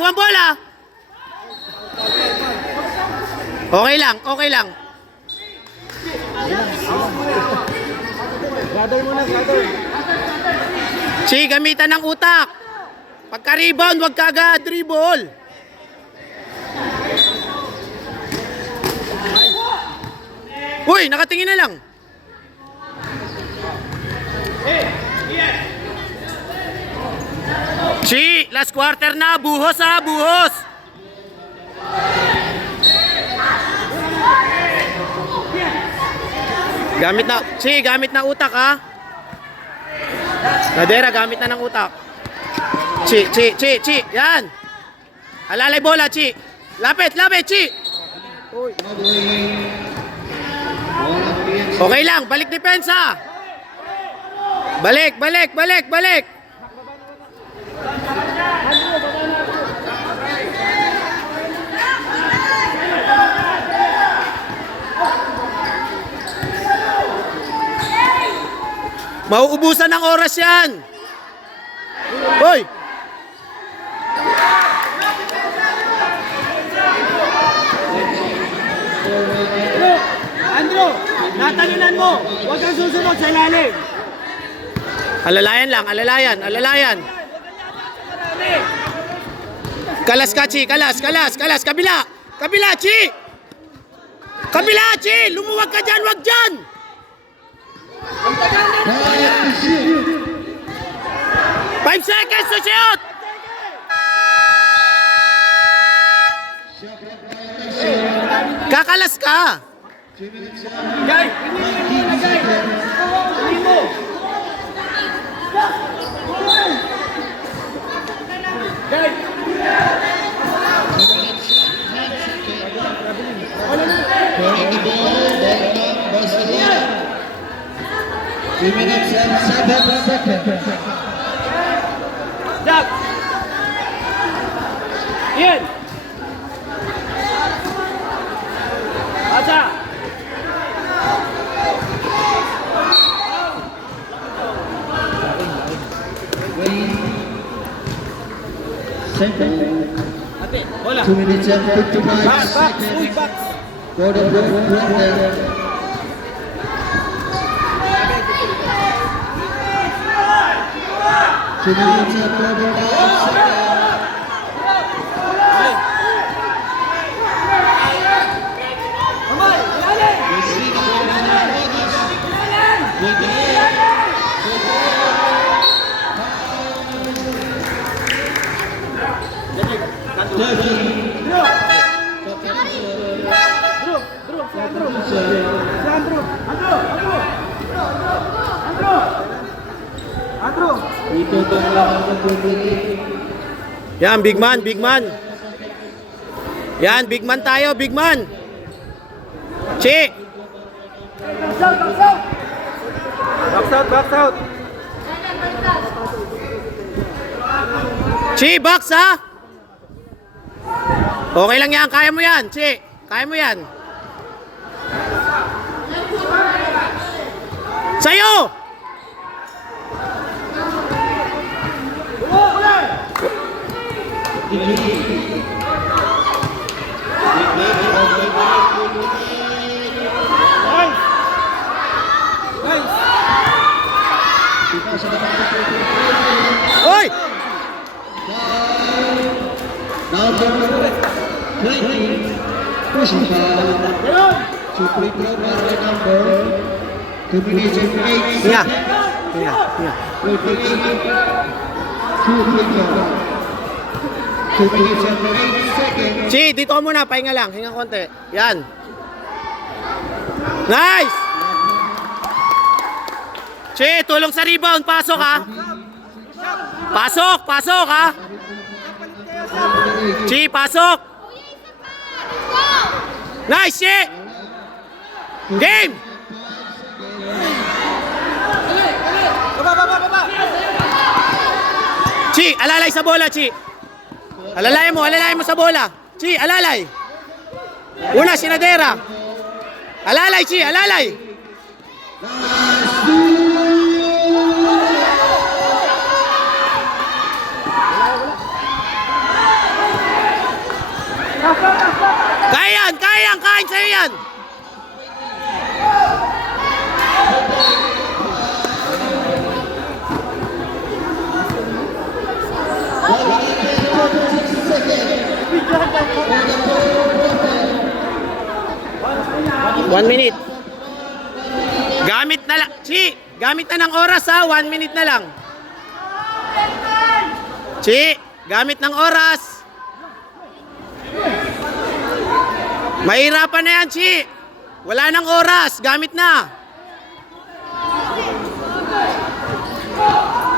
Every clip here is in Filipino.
kuha ang bola. Okay lang, okay lang. Gather muna, gather. Chi, gamitan ng utak. Pagka-rebound, wag ka agad dribble. Uy, nakatingin na lang. Chi, last quarter na. Buhos ha, buhos. Gamit na, Chi, gamit na utak ha. Nadera, gamit na ng utak. Chi, Chi, Chi, Chi, yan. Alalay bola, Chi. Lapit, lapit, Chi. Okay lang, balik depensa. Balik, balik, balik, balik. Mauubusan ng oras yan. Hoy! Andrew, natalunan mo. Huwag kang susunod sa ilalim. Alalayan lang, alalayan, alalayan. Kalas ka, Chi, kalas, kalas, kalas. Kabila, kabila, Chi. Kabila, Chi. Lumuwag ka dyan, wag dyan. 5 seconds to shoot. Kakalas ka. Guy, hindi mo na, guy. Hindi mo. Guy. Carrying the ball, Barcelona. 3 minutes and 7 seconds. Jack. Ian. Asa. Ate, bola. 2 minutes and 55 seconds for the fourth quarter. Two minutes and 45 seconds. Yan, big man, big man. Yan, big man tayo, big man. Chi. Box out, box out. Box out, box out. Chi, box ha. Okay lang yan, kaya mo yan, Chi. Kaya mo yan. Sa'yo! Oy! Number 20, pushing foul. To free throw by number 2 minutes and 8 Tingnan. seconds. Tingnan, tingnan. 2 free throw. 2 minutes and 8 seconds. Chi, dito ka muna, pahinga lang, hinga konti. Yan. Nice! Chi, tulong sa rebound, pasok ha. Pasok, pasok ha. Chi, pasok. Nice, Chi. Game. Chi, alalay sa bola, Chi. Alalayan mo sa bola. Chi, alalay. Una, sinadera. Alalay, Chi, alalay. Babasahin sa'yo yan. One minute. Gamit na lang. Chi, gamit na ng oras ha. 1 minute na lang. Chi, gamit ng oras. Mahirapan na yan, Chi. Wala nang oras. Gamit na.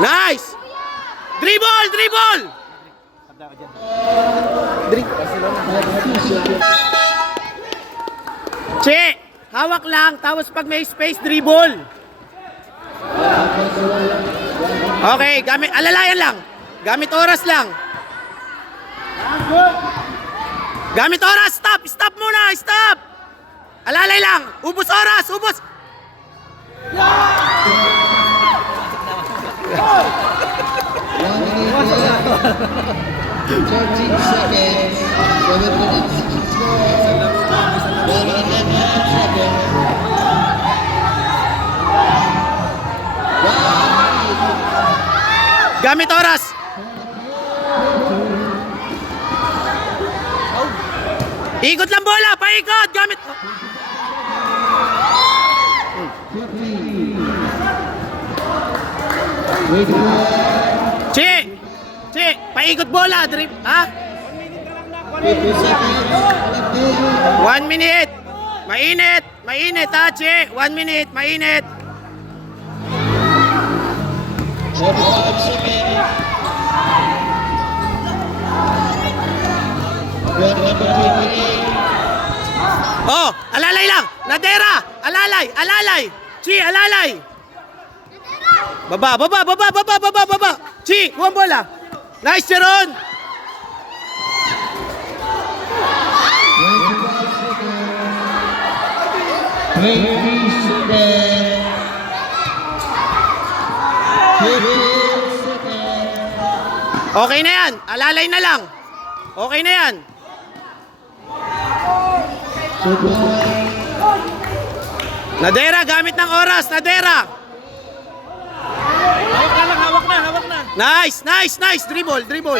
Nice. Dribble, dribble. Chi, hawak lang. Tapos pag may space, dribble. Okay, gamit, alalayan lang. Gamit oras lang. Gamit oras, stop! Stop muna, stop! Alalay lang, ubos oras, ubos! 13 seconds. 7 minutes 64. 1 minute and a half seconds. Gamit oras! Ikot lang bola, paikot! Gamit... Chi! Chi! Paikot bola! Drip! Ha? 50 seconds. 1 minute! Mainit! Mainit ha, Chi! 1 minute! Mainit! 45 seconds. Number 28. Oh! Alalay lang! Nadera! Alalay! Alalay! Chi! Alalay! Baba! Baba! Baba! Baba! Baba! Baba! Chi! Kuha ang bola! Nice, Jeron! 20 seconds. 15 seconds. Okay na yan! Alalay na lang! Okay na yan! Nadera! Gamit ng oras! Nadera! Hawak na lang, hawak na, hawak na. Nice! Nice! Nice! Dribble! Dribble!